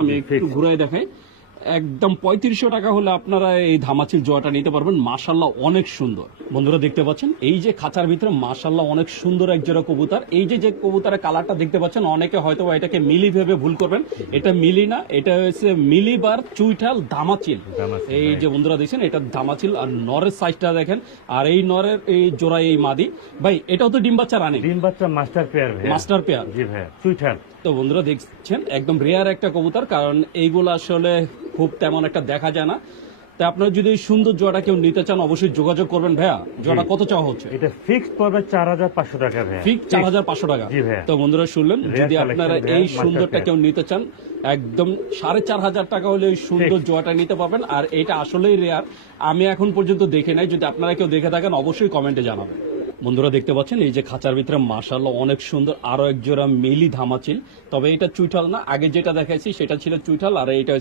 আমি একটু ঘুরাই দেখাই। একদম পঁয়ত্রিশশো টাকা হলে আপনারা এই ধামাচিল জোয়াটা নিতে পারবেন। মাশাল্লাহ অনেক সুন্দর। বন্ধুরা দেখতে পাচ্ছেন? এই যে খাঁচার ভিতরে মাশাল্লাহ অনেক সুন্দর এক জোড়া কবুতর। এই যে যে কবুতরের কালারটা দেখতে পাচ্ছেন অনেকে হয়তো এটাকে মিলি ভেবে ভুল করবেন। এটা মিলি না এটা হচ্ছে মিলিবার চুইঠাল ধামাচিল। এই যে বন্ধুরা দেখছেন এটা ধামাচিল আর নরের সাইজটা দেখেন। আর এই নরের এই জোড়া এই মাদি। ভাই এটাও তো ডিম বাচ্চা রানি। ডিম বাচ্চা মাস্টার পেয়ার মাস্টার পেয়ার। জি সুইটার তো বন্ধুরা দেখছেন একদম রেয়ার একটা কবুতর কারণ এইগুলো আসলে খুব তেমন একটা দেখা যায় না। তা আপনারা যদি এই সুন্দর জোড়াটা কেউ নিতে চান অবশ্যই যোগাযোগ করবেন ভাইয়া। জোড়া কত চাওয়া হচ্ছে? এটা ফিক্সড পড়বে চার হাজার পাঁচশো টাকা ভাইয়া। ঠিক চার হাজার পাঁচশো টাকা। জি ভাইয়া। তো বন্ধুরা শুনলেন যদি আপনারা এই সুন্দরটা কেউ নিতে চান একদম সাড়ে চার হাজার টাকা হলে এই সুন্দর। জোয়াটা নিতে পারবেন। আর এটা আসলেই রেয়ার আমি এখন পর্যন্ত দেখে নাই। যদি আপনারা কেউ দেখে থাকেন অবশ্যই কমেন্টে জানাবেন। বন্ধুরা দেখতে পাচ্ছেন এই যে খাঁচার ভিতরে মার্শাল্লাহ অনেক সুন্দর আরও এক জোড়া মিলি ধামাচিল। তবে এটা চুইঠাল না। আগে যেটা দেখাইছি সেটা ছিল চুইঠাল আর এইটা